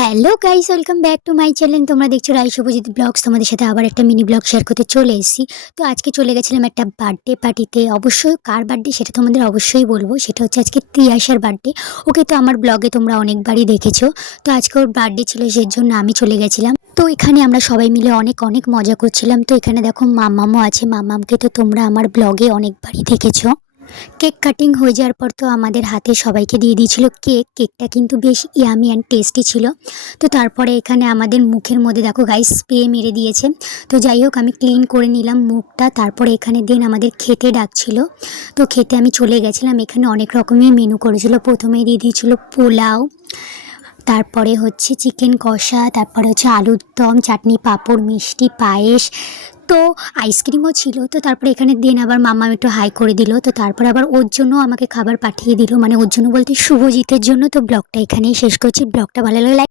Hello guys, welcome back to my channel. তোমরা দেখছো রাই Subhajit blogs. তোমাদের সাথে আবার একটা মিনি ব্লগ শেয়ার করতে চলে এসেছি। তো আজকে চলে গেছিলাম একটা বার্থডে পার্টিতে। অবশ্যই কার বার্থডে সেটা তোমাদের অবশ্যই বলবো। সেটা হচ্ছে আজকে তিয়াশার বার্থডে। ওকে তো আমার ব্লগে তোমরা অনেকবারই দেখেছো। তো আজকে ওর বার্থডে ছিল, সেই জন্য আমি চলে গেছিলাম। তো এখানে আমরা সবাই মিলে অনেক অনেক মজা করছিলাম। তো এখানে দেখো মাম্মামও আছে। মাম্মামকে তো তোমরা আমার ব্লগে অনেকবারই দেখেছো। কেক কাটিং হয়ে যাওয়ার পর তো আমাদের হাতে সবাইকে দিয়ে দিয়েছিল কেকটা কিন্তু বেশ ইয়ামি অ্যান্ড টেস্টি ছিল। তো তারপরে এখানে আমাদের মুখের মধ্যে দেখো গাইস স্প্রে মেরে দিয়েছে। তো যাই হোক, আমি ক্লিন করে নিলাম মুখটা। তারপরে এখানে দেন আমাদের খেতে ডাকছিল। তো খেতে আমি চলে গেছিলাম। এখানে অনেক রকমের মেনু করেছিল। প্রথমে দিয়ে দিয়েছিল পোলাও, তারপরে হচ্ছে চিকেন কষা, তারপরে হচ্ছে আলুর দম, চাটনি, পাঁপড়, মিষ্টি, পায়েস, তো আইসক্রিমও ছিল। তো তারপরে এখানে দেন আবার মাম্মা একটু হাই করে দিল। তো তারপর আবার ওর জন্য আমাকে খাবার পাঠিয়ে দিল, মানে ওর জন্য বলতে শুভজিতের জন্য। তো ব্লগটা এখানেই শেষ করছি। ব্লগটা ভালো লাগলে